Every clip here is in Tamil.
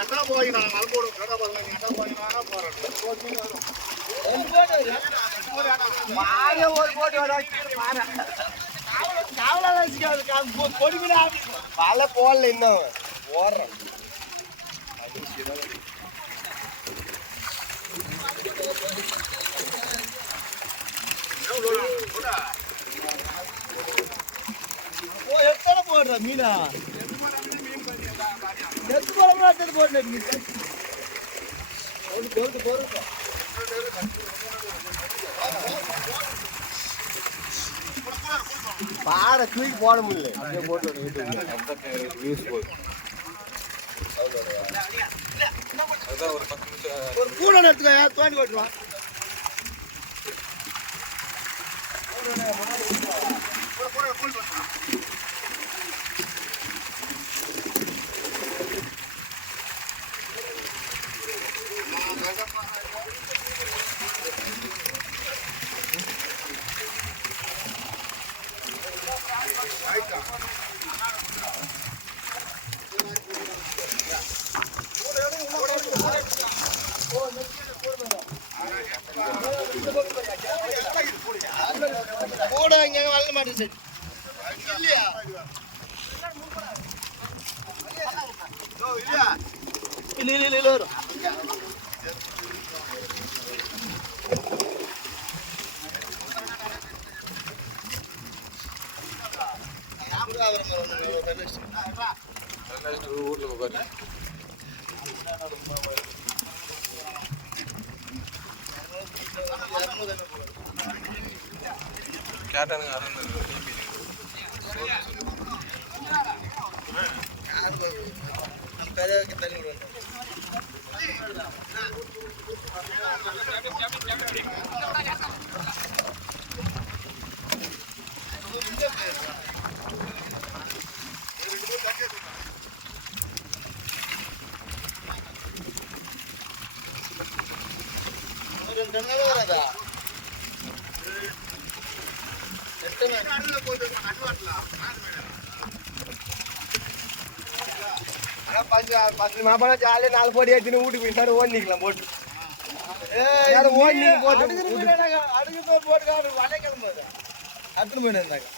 எட்டா போய் நான் மல்போடு கடை போறேன் எட்டா போய் நானா போறேன் மாறே ஒரு போட்டு வர மாறா காவல பொடிமிடா பல போடல இன்னும் போடுறேன் எத்தனை போடுற மீனா எத்து போறோம்னா எத்தனை போடுற மீன் பாறை தூக்கி போட முடியல அப்படியே போட்டு ஒரு கூட எடுத்துக்கோ தோண்டி போட்டுருவான் கூட இங்க வளர மாட்டேங்குது இல்லையா இல்ல வரும் ஊர்ல பாரு கேட்டானுங்க தண்ணி வரதா மாப்பா ஜாலியா 4 போடி ஏற்றினு வீட்டுக்கு போய் ஓடிக்கலாம் போட்டு அடுக்கு போட்டு வளைக்கிழமை அத்தனை போய் இருந்தாங்க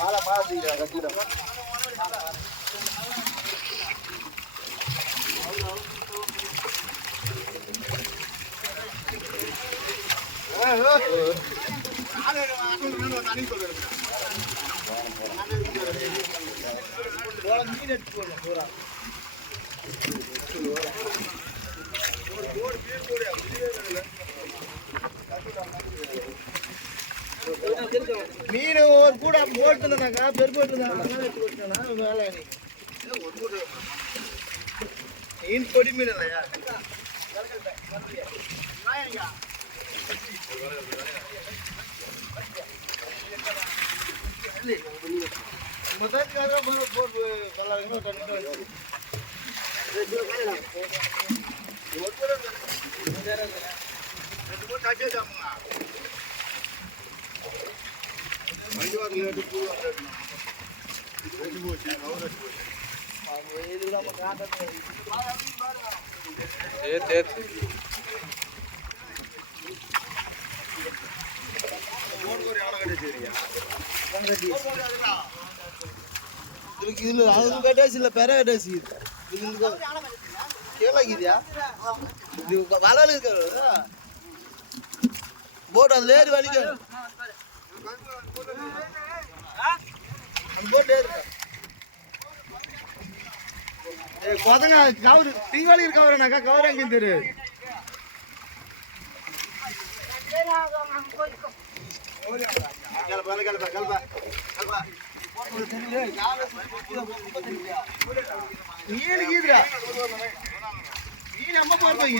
பால பால கட்டிடும் மீன் எடுத்து போடலாம் பூரா மீன் ஒரு கூட போட்டு இருந்தாக்கா பெரு போட்டு இருந்தா வேலை மீன் பொடி மீன் இல்லையா முதற்காக போட்டு இதுல அது கட்டாச்சு இல்ல பெற கட்டாச்சு கேளாக்கிறியா இது வளர்ல இருக்காரு போட் அதுல ஏறி வலிக்க போட் ஏறு கொதங்க கவுரு தீவாளி இருக்கவரனாக்கா கவுரு எங்க தெரியும் மீன் அம்மா பார்ப்பாங்க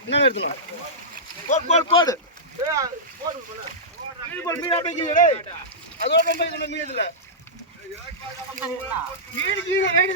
என்ன எடுத்துனா போடு மீன் அப்படியே அதோட மீன் இதுல மீன் கீழே வேடி